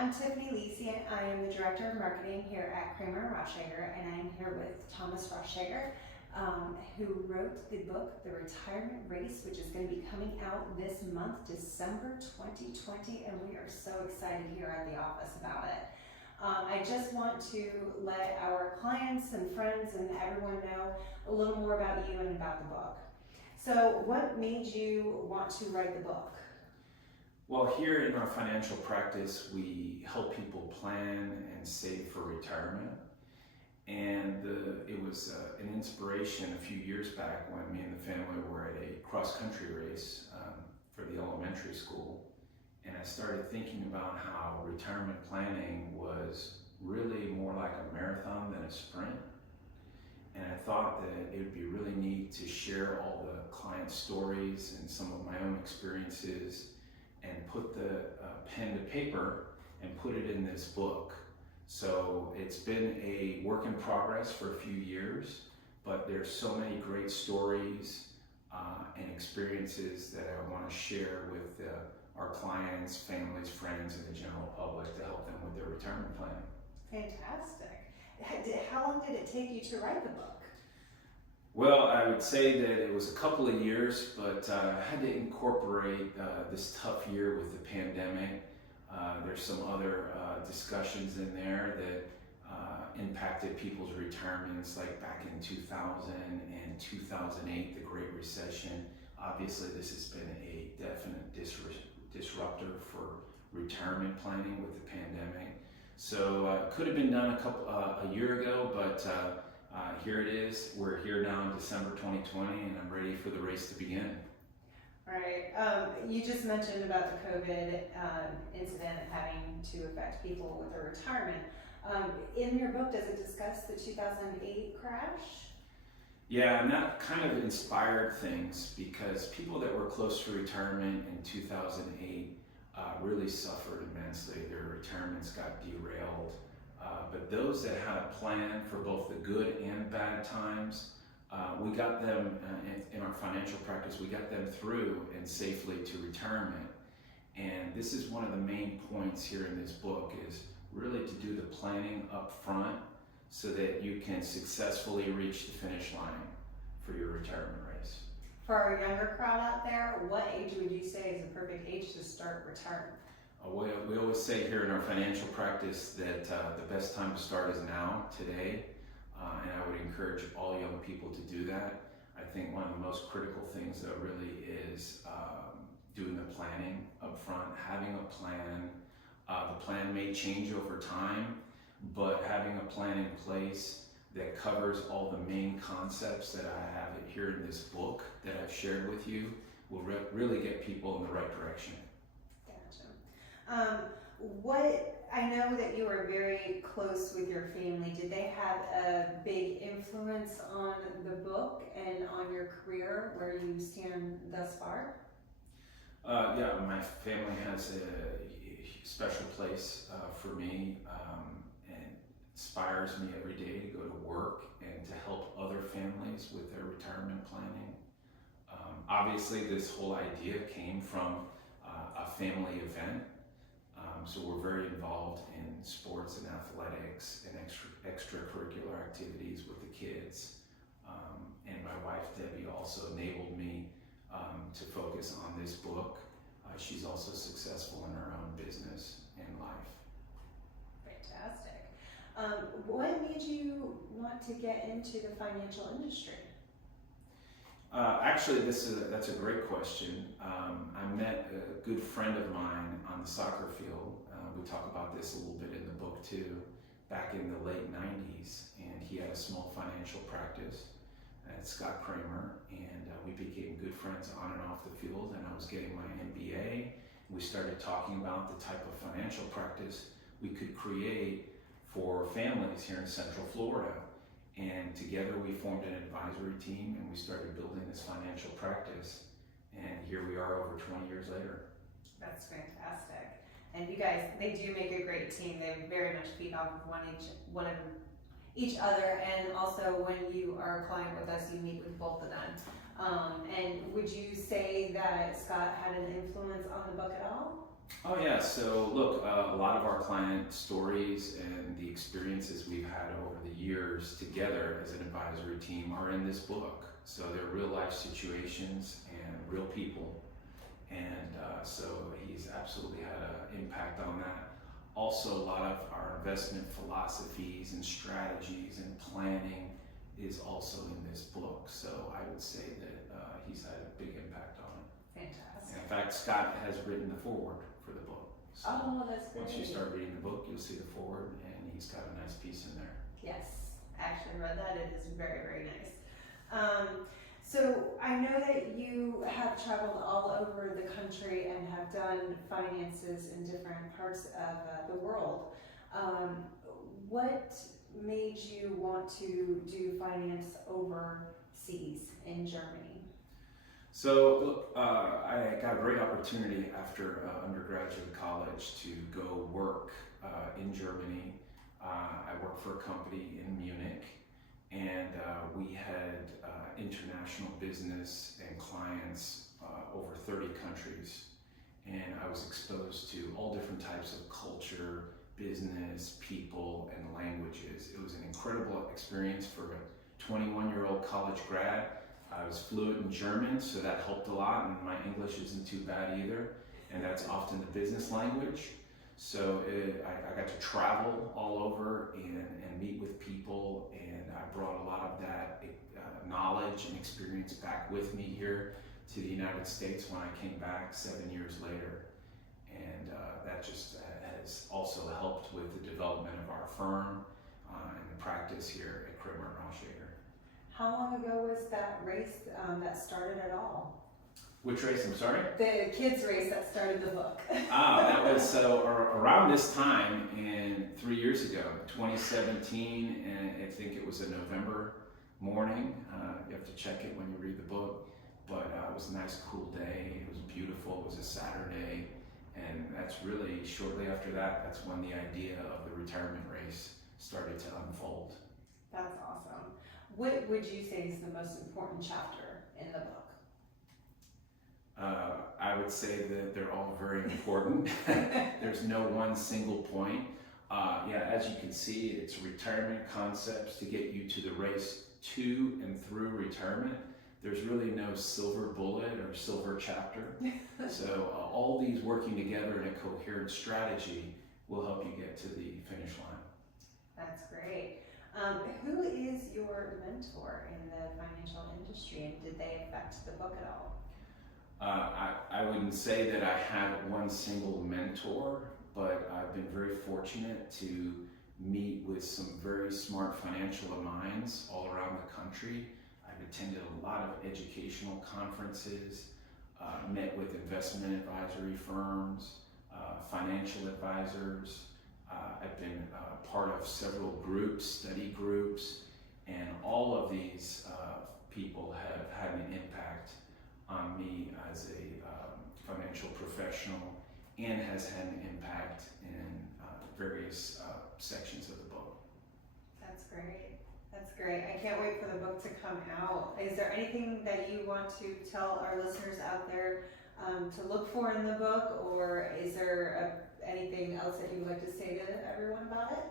I'm Tiffany Lisi. I am the Director of Marketing here at Cramer Rauchegger, and I'm here with Thomas Rauchegger, who wrote the book, The Retirement Race, which is going to be coming out this month, December 2020, and we are so excited here at the office about it. I just want to let our clients and friends and everyone know a little more about you and about the book. So what made you want to write the book? Well, here in our financial practice, we help people plan and save for retirement. And it was an inspiration a few years back when me and the family were at a cross-country race for the elementary school. And I started thinking about how retirement planning was really more like a marathon than a sprint. And I thought that it would be really neat to share all the client stories and some of my own experiences and put the pen to paper and put it in this book. So it's been a work in progress for a few years, but there's so many great stories and experiences that I want to share with our clients, families, friends, and the general public to help them with their retirement planning. Fantastic. How long did it take you to write the book? Well, I would say that it was a couple of years, but I had to incorporate this tough year with the pandemic. There's some other discussions in there that impacted people's retirements, like back in 2000 and 2008, the Great Recession. Obviously, this has been a definite disruptor for retirement planning with the pandemic. So it could have been done a year ago, but here it is. We're here now in December 2020, and I'm ready for the race to begin. All right. You just mentioned about the COVID incident having to affect people with their retirement. In your book, does it discuss the 2008 crash? Yeah, and that kind of inspired things because people that were close to retirement in 2008 really suffered immensely. Their retirements got derailed. But those that had a plan for both the good and bad times, we got them in our financial practice, we got them through and safely to retirement. And this is one of the main points here in this book, is really to do the planning up front so that you can successfully reach the finish line for your retirement race. For our younger crowd out there, what age would you say is the perfect age to start retirement? We always say here in our financial practice that the best time to start is now, today, and I would encourage all young people to do that. I think one of the most critical things though really is doing the planning up front, having a plan. The plan may change over time, but having a plan in place that covers all the main concepts that I have here in this book that I've shared with you will really get people in the right direction. I know that you are very close with your family. Did they have a big influence on the book and on your career where you stand thus far? Yeah, my family has a special place for me and inspires me every day to go to work and to help other families with their retirement planning. Obviously, this whole idea came from a family event. So we're very involved in sports and athletics and extracurricular activities with the kids. And my wife, Debbie, also enabled me to focus on this book. She's also successful in her own business and life. Fantastic. What made you want to get into the financial industry? Actually, that's a great question. I met a good friend of mine on the soccer field. We talk about this a little bit in the book too, back in the late 90s, and he had a small financial practice at Cramer, and we became good friends on and off the field, and I was getting my MBA. We started talking about the type of financial practice we could create for families here in Central Florida. And together we formed an advisory team and we started building this financial practice. And here we are over 20 years later. That's fantastic. And you guys, they do make a great team. They very much feed off of one of each other. And also when you are a client with us, you meet with both of them. And would you say that Scott had an influence on the book at all? Oh yeah, so look, a lot of our client stories and the experiences we've had over the years together as an advisory team are in this book. So they're real life situations and real people, and so he's absolutely had an impact on that. Also, a lot of our investment philosophies and strategies and planning is also in this book. So I would say that he's had a big impact on it. Fantastic. In fact, Scott has written the foreword for the book. So Oh, that's great. once you start reading the book, you'll see the foreword, and he's got a nice piece in there. Yes, I actually read that. It is very, very nice. So I know that you have traveled all over the country and have done finances in different parts of the world. What made you want to do finance overseas in Germany? So look, I got a great opportunity after undergraduate college to go work in Germany. I worked for a company in Munich, and we had international business and clients over 30 countries. And I was exposed to all different types of culture, business, people, and languages. It was an incredible experience for a 21-year-old college grad. I was fluent in German, so that helped a lot, and my English isn't too bad either, and that's often the business language. So I got to travel all over and meet with people, and I brought a lot of that knowledge and experience back with me here to the United States when I came back 7 years later. And that just has also helped with the development of our firm and the practice here at Cramer and Rauchegger. How long ago was that race that started it all? Which race, I'm sorry? The kids race that started the book. That was so around this time, and 3 years ago, 2017, and I think it was a November morning. You have to check it when you read the book, but it was a nice cool day. It was beautiful. It was a Saturday, and that's really shortly after that, that's when the idea of the retirement race started to unfold. That's awesome. What would you say is the most important chapter in the book? I would say that they're all very important. There's no one single point. As you can see, it's retirement concepts to get you to the race to and through retirement. There's really no silver bullet or silver chapter. So all these working together in a coherent strategy will help you get to the finish line. That's great. Who is your mentor in the financial industry, and did they affect the book at all? I wouldn't say that I had one single mentor, but I've been very fortunate to meet with some very smart financial minds all around the country. I've attended a lot of educational conferences, met with investment advisory firms, financial advisors. I've been part of several groups, study groups, and all of these people have had an impact on me as a financial professional, and has had an impact in various sections of the book. That's great. That's great. I can't wait for the book to come out. Is there anything that you want to tell our listeners out there to look for in the book, or is there anything else that you would like to say to everyone about it?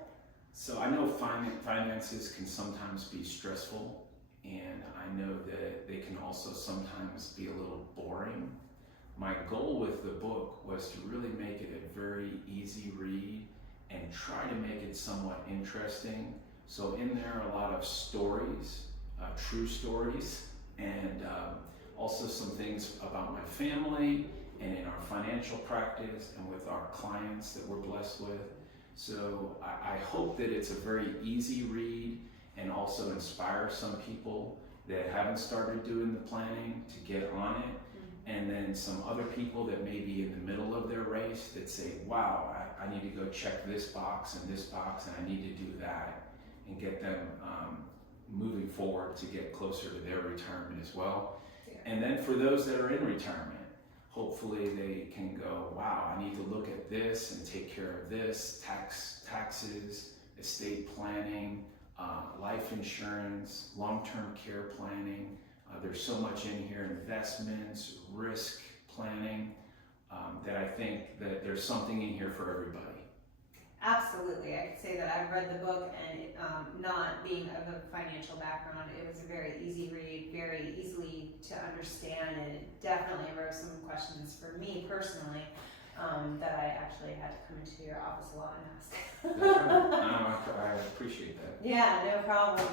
So I know finances can sometimes be stressful, and I know that they can also sometimes be a little boring. My goal with the book was to really make it a very easy read and try to make it somewhat interesting. So in there are a lot of stories, true stories, and also some things about my family and in our financial practice and with our clients that we're blessed with. So I hope that it's a very easy read and also inspire some people that haven't started doing the planning to get on it. And then some other people that may be in the middle of their race that say, wow, I need to go check this box and this box, and I need to do that, and get them moving forward to get closer to their retirement as well. Yeah. And then for those that are in retirement, hopefully they can go, wow, I need to look at this and take care of this, taxes, estate planning, life insurance, long-term care planning. There's so much in here, investments, risk planning. that I think that there's something in here for everybody. Absolutely. I could say that I've read the book, and not being of a financial background, it was a very easy read, very easily to understand, and it definitely arose some questions for me personally that I actually had to come into your office a lot and ask. I appreciate that. Yeah, no problem.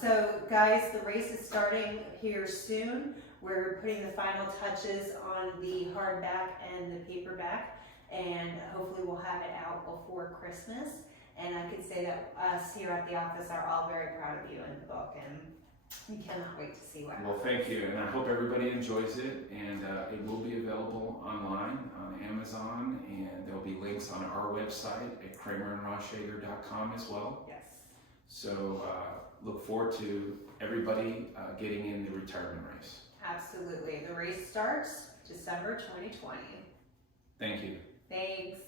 So guys, the race is starting here soon. We're putting the final touches on the hardback and the paperback, and hopefully we'll have it out before Christmas. And I could say that us here at the office are all very proud of you in the book, and we cannot wait to see what happens. Well, thank you, and I hope everybody enjoys it, and it will be available online on Amazon, and there'll be links on our website at cramerandrauchegger.com as well. Yes. So look forward to everybody getting in the retirement race. Absolutely. The race starts December 2020. Thank you. Thanks.